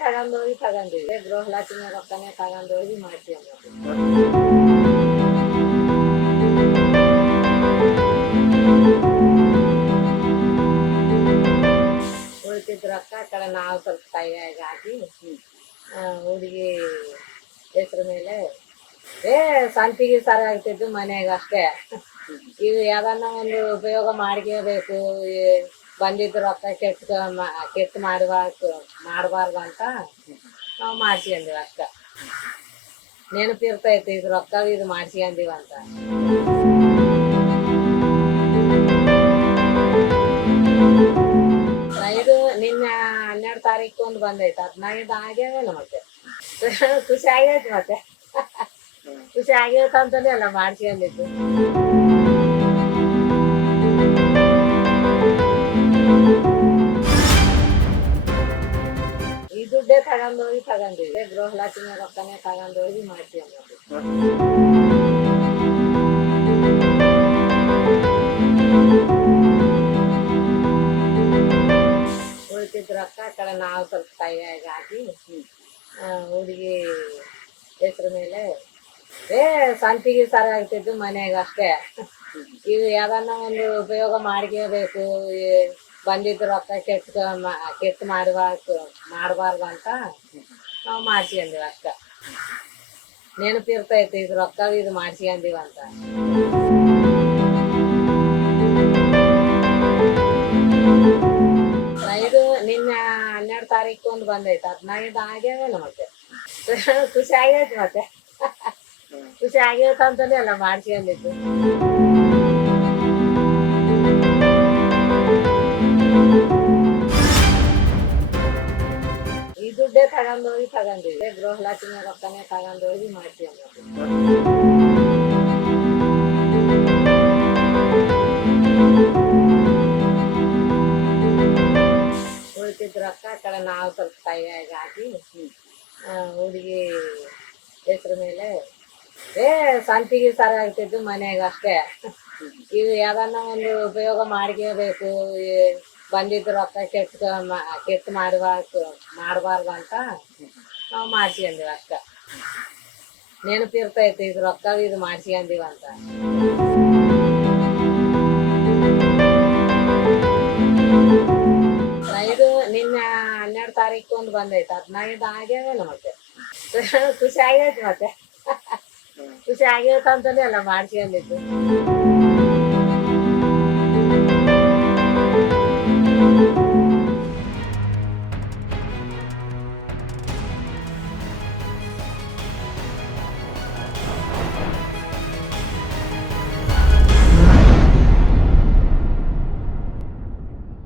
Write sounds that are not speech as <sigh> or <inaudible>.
ತಗೊಂಡೋಗಿ ತಗೊಂಡಿವಿ ಗೃಹಲಕ್ಷ್ಮಿ ರೊಕ್ಕನೇ ತಗೊಂಡೋಗಿ ಮಾಡ್ತೀವಿ ಉಳಿತಿದ್ ರೊಕ್ಕ ಕಡೆ ನಾವು ಸ್ವಲ್ಪ ಕೈಯಾಗ ಹಾಕಿ ಹುಡುಗಿ ಹೆಸರು ಮೇಲೆ, ಏ ಸಂತಿಗೆ ಸರ ಆಗ್ತಿದ್ದು ಮನೆಯಾಗ ಅಷ್ಟೇ. ಇವು ಯಾವ್ದನ್ನ ಒಂದು ಉಪಯೋಗ ಮಾಡ್ಕೋಬೇಕು ಬಂದಿದ್ದ ರೊಕ್ಕ ಕೆಟ್ಟ ಕೆಟ್ಟ ಮಾಡಬಾರ್ದು ಮಾಡಬಾರ್ದು ಅಂತ ನಾವು ಮಾಡ್ಸ್ಕೊಂಡೀವಿ ಅಷ್ಟ ನೆನಪಿರ್ತೈತಿ ಇದು ರೊಕ್ಕ ಇದು ಮಾಡ್ಸ್ಕೊಂಡೀವಿ ಅಂತ. ಇದು ನಿನ್ನೆ ಹನ್ನೆರಡು ತಾರೀಕು ಒಂದು ಬಂದೈತೆ, ಹದಿನೈದು ಆಗ್ಯಾವೇನು ಮತ್ತೆ ಖುಷಿ ಆಗೈತಿ ಮತ್ತೆ. ಖುಷಿ ಆಗೈತೆ ಅಂತಾನೆ ಅಲ್ಲ ಮಾಡ್ಸ್ಕೊಂಡಿದ್ದು ದುಡ್ಡೇ ತಗೊಂಡೋಗಿ ತಗೊಂಡಿವಿ. ಗೃಹಲಕ್ಷ್ಮಿ ರೊಕ್ಕನೇ ತಗೊಂಡೋಗಿ ಮಾಡ್ತೀವಿ ಉಳಿತಿದ್ದ ರೊಕ್ಕ ಕಡೆ ನಾವು ಸ್ವಲ್ಪ ಕೈಯಾಗಿ ಹಾಕಿ ಹುಡುಗಿ ಹೆಸರು ಮೇಲೆ, ಏ ಸಂತಿಗೆ ಸರ ಆಗ್ತಿದ್ದು ಮನೆಗೆ ಅಷ್ಟೇ ಇವು ಯಾವ್ದನ್ನ ಒಂದು ಉಪಯೋಗ ಮಾಡ್ಕೋಬೇಕು ಬಂದಿದ್ದ ರೊಕ್ಕ ಕೆಟ್ಟ ಕೆಟ್ಟ ಮಾಡಬಾರ್ದು ಮಾಡಬಾರ್ದು ಅಂತ ನಾವು ಮಾಡ್ಸ್ಕೊಂಡೀವಿ ಅಷ್ಟ ನೆನಪಿರ್ತೈತಿ ಇದು ರೊಕ್ಕ ಇದು ಮಾಡ್ಸ್ಕೊಂಡೀವಿ ಅಂತ. ಇದು ನಿನ್ನೆ ಹನ್ನೆರಡು ತಾರೀಕು ಒಂದು ಬಂದೈತೆ, ಹದಿನೈದು ಆಗ್ಯಾವೇನು <laughs> ಮತ್ತೆ <laughs> ಖುಷಿ ಆಗೈತಿ ಮತ್ತೆ. ಖುಷಿ ಆಗೈತೆ ಅಂತಾನೆ ಅಲ್ಲ ಮಾಡ್ಸ್ಕೊಂಡಿದ್ದು ದುಡ್ಡೇ ತಗೊಂಡೋಗಿ ತಗೊಂಡಿವಿ. ಗೃಹಲಕ್ಷ್ಮಿ ರೊಕ್ಕನೇ ತಗೊಂಡೋಗಿ ಮಾಡ್ತೀವಿ ಉಳ್ತಿದ್ ರೊಕ್ಕ ಕಡೆ ನಾವು ಸ್ವಲ್ಪ ಕೈಯಾಗ ಹಾಕಿ ಹುಡುಗಿ ಹೆಸ್ರ ಮೇಲೆ, ಏ ಸಂತಿಗೆ ಸರ ಆಗ್ತಿದ್ದು ಮನೆಯಾಗ ಅಷ್ಟೇ ಇವು ಯಾವ್ದನ್ನ ಒಂದು ಉಪಯೋಗ ಮಾಡ್ಕೋಬೇಕು. ಬಂದಿದ್ದು ರೊಕ್ಕ ಕೆಟ್ಟ ಕೆಟ್ಟ ಮಾಡಬಾರ್ದು ಮಾಡಬಾರ್ದು ಅಂತ ನಾವು ಮಾಡ್ಸ್ಕೊಂಡೀವಿ ಅಷ್ಟ ನೆನಪಿರ್ತೈತಿ ಇದು ರೊಕ್ಕ ಇದು ಮಾಡ್ಸ್ಕೊಂಡೀವಿ ಅಂತ. ಇದು ನಿನ್ನೆ ಹನ್ನೆರಡು ತಾರೀಕು ಒಂದು ಬಂದೈತೆ, ಹದಿನೈದು ಆಗ್ಯಾವೇನ ಮತ್ತೆ ಖುಷಿ ಆಗೈತೆ ಮತ್ತೆ. ಖುಷಿ ಆಗೈತೆ ಅಂತಲೇ ಅಲ್ಲ ಮಾಡ್ಸ್ಕೊಂಡಿದ್ದು